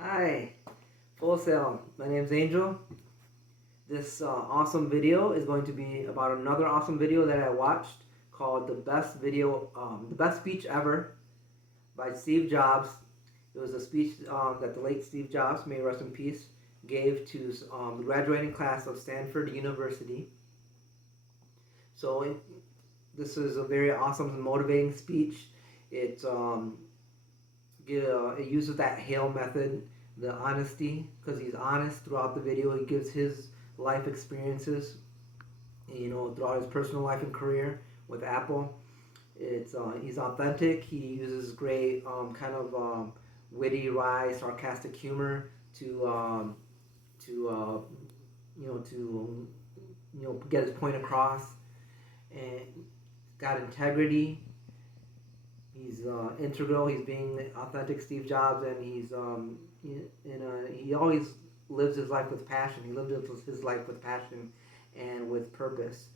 Hi, Full Sail. My name's Angel. This awesome video is going to be about another awesome video that I watched called the best speech ever by Steve Jobs. It was a speech that the late Steve Jobs, may he rest in peace, gave to the graduating class of Stanford University. This is a very awesome and motivating speech. It it uses that Hale method, the honesty, because he's honest throughout the video. He gives his life experiences, throughout his personal life and career with Apple. He's authentic. He uses great witty, wry, sarcastic humor to get his point across, and got integrity. He's integral. He's being authentic Steve Jobs, and he always lives his life with passion. He lived his life with passion and with purpose.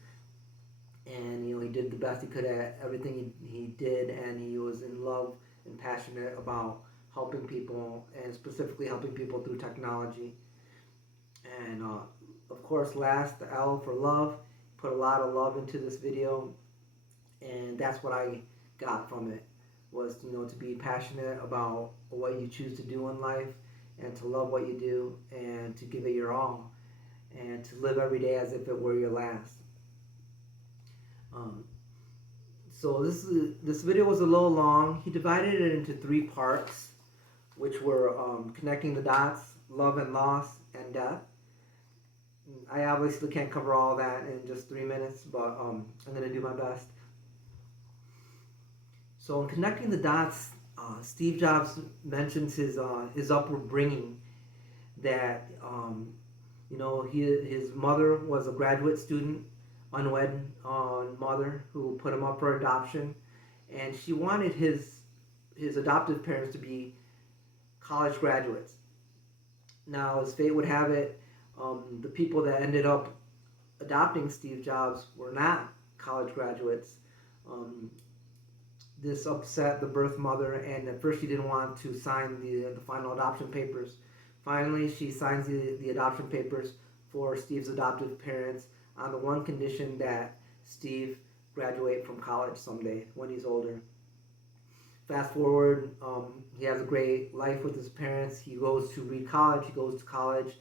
And he did the best he could at everything he did, and he was in love and passionate about helping people, and specifically helping people through technology. And of course, last, the L for love. Put a lot of love into this video, and that's what I got from it, was to be passionate about what you choose to do in life, and to love what you do, and to give it your all, and to live every day as if it were your last. So this video was a little long. He divided it into 3 parts, which were connecting the dots, love and loss, and death. I obviously can't cover all that in just 3 minutes, but I'm going to do my best. So in connecting the dots, Steve Jobs mentions his upbringing, that his mother was a graduate student, unwed mother who put him up for adoption, and she wanted his adoptive parents to be college graduates. Now, as fate would have it, the people that ended up adopting Steve Jobs were not college graduates. This upset the birth mother, and at first she didn't want to sign the final adoption papers. Finally, she signs the adoption papers for Steve's adoptive parents on the one condition that Steve graduate from college someday when he's older. Fast forward, he has a great life with his parents. He goes to Reed College. He goes to college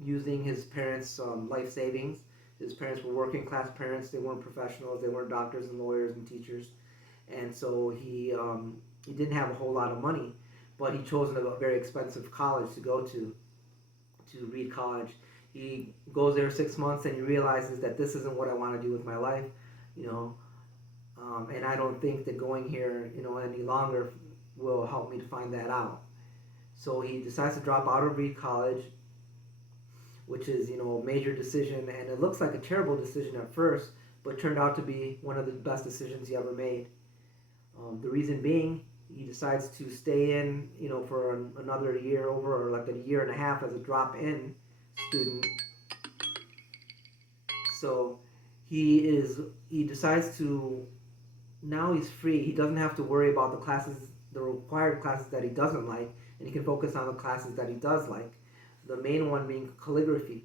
using his parents' life savings. His parents were working class parents. They weren't professionals. They weren't doctors and lawyers and teachers. And so he didn't have a whole lot of money, but he chose a very expensive college to go to Reed College. He goes there 6 months, and he realizes that this isn't what I want to do with my life, and I don't think that going here, any longer will help me to find that out. So he decides to drop out of Reed College, which is, a major decision, and it looks like a terrible decision at first, but turned out to be one of the best decisions he ever made. The reason being, he decides to stay in, for another year over, or like a year and a half as a drop-in student. So he decides to, now he's free. He doesn't have to worry about the required classes that he doesn't like, and he can focus on the classes that he does like. The main one being calligraphy.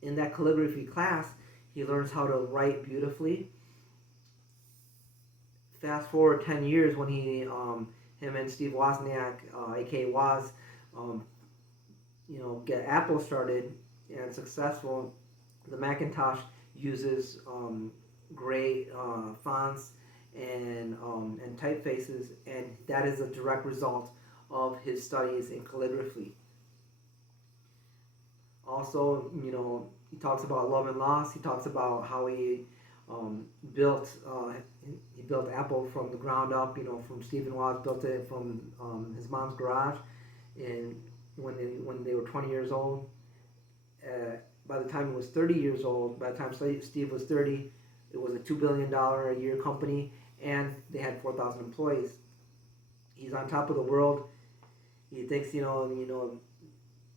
In that calligraphy class, he learns how to write beautifully. Fast forward 10 years when him and Steve Wozniak, aka Woz, get Apple started and successful. The Macintosh uses great fonts and typefaces, and that is a direct result of his studies in calligraphy. Also, he talks about love and loss. He talks about how he built Apple from the ground up. From Stephen Woz, built it from his mom's garage, and when they were 20 years old. By the time he was 30 years old, by the time Steve was 30, it was a $2 billion a year company, and they had 4,000 employees. He's on top of the world. He thinks,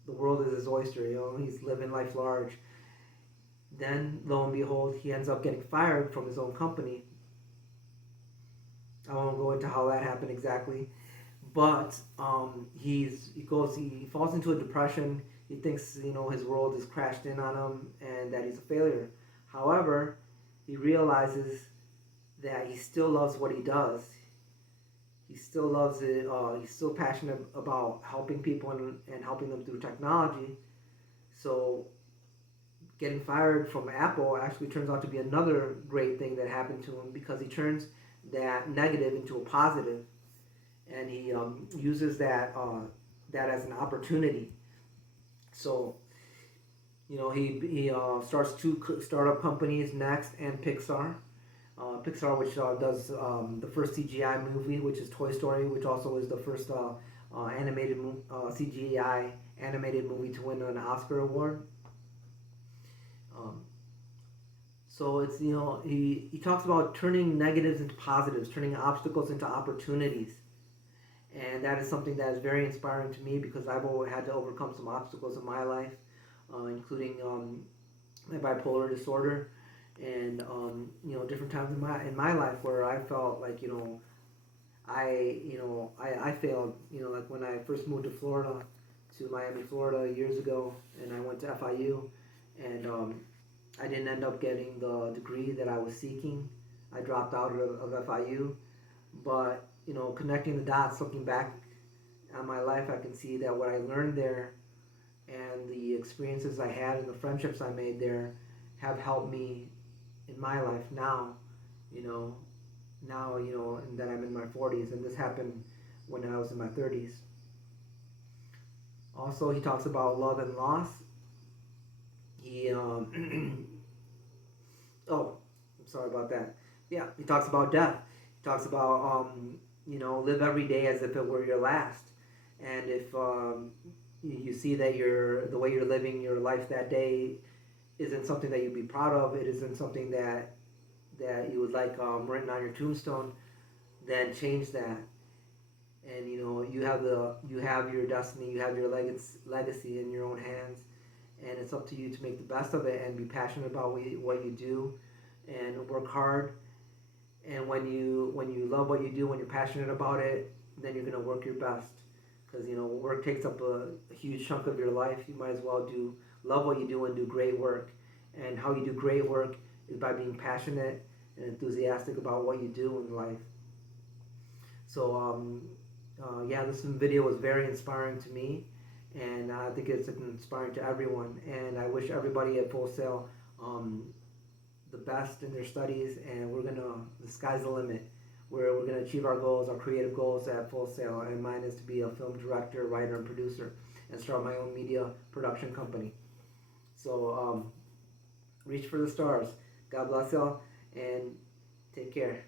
the world is his oyster. He's living life large. Then, lo and behold, he ends up getting fired from his own company. I won't go into how that happened exactly, but he falls into a depression. He thinks his world is crashed in on him and that he's a failure. However, he realizes that he still loves what he does. He still loves it. He's still passionate about helping people and helping them through technology. So getting fired from Apple actually turns out to be another great thing that happened to him, because he turns that negative into a positive, and he uses that as an opportunity. So he starts two startup companies, Next and Pixar. Pixar, which does the first CGI movie, which is Toy Story, which also is the first CGI animated movie to win an Oscar award. Um, so it's he talks about turning negatives into positives, turning obstacles into opportunities, and that is something that is very inspiring to me, because I've always had to overcome some obstacles in my life, including my bipolar disorder, and different times in my life where I felt like I failed. Like when I first moved to Florida, to Miami, Florida years ago, and I went to FIU, and I didn't end up getting the degree that I was seeking. I dropped out of FIU, but connecting the dots, looking back on my life, I can see that what I learned there and the experiences I had and the friendships I made there have helped me in my life now. And that I'm in my 40s, and this happened when I was in my 30s. Also, he talks about love and loss. He oh, I'm sorry about that. Yeah, he talks about death. He talks about live every day as if it were your last. And if you see that the way you're living your life that day isn't something that you'd be proud of, it isn't something that you would like written on your tombstone, then change that. And you have your destiny, you have your legacy in your own hands, and it's up to you to make the best of it and be passionate about what you do, and work hard. And when you love what you do, when you're passionate about it, then you're gonna work your best, because work takes up a huge chunk of your life. You might as well love what you do and do great work. And how you do great work is by being passionate and enthusiastic about what you do in life. So this video was very inspiring to me, and I think it's inspiring to everyone. And I wish everybody at Full Sail the best in their studies, and the sky's the limit. We're gonna achieve our goals, our creative goals at Full Sail, and mine is to be a film director, writer, and producer, and start my own media production company. So reach for the stars. God bless y'all, and take care.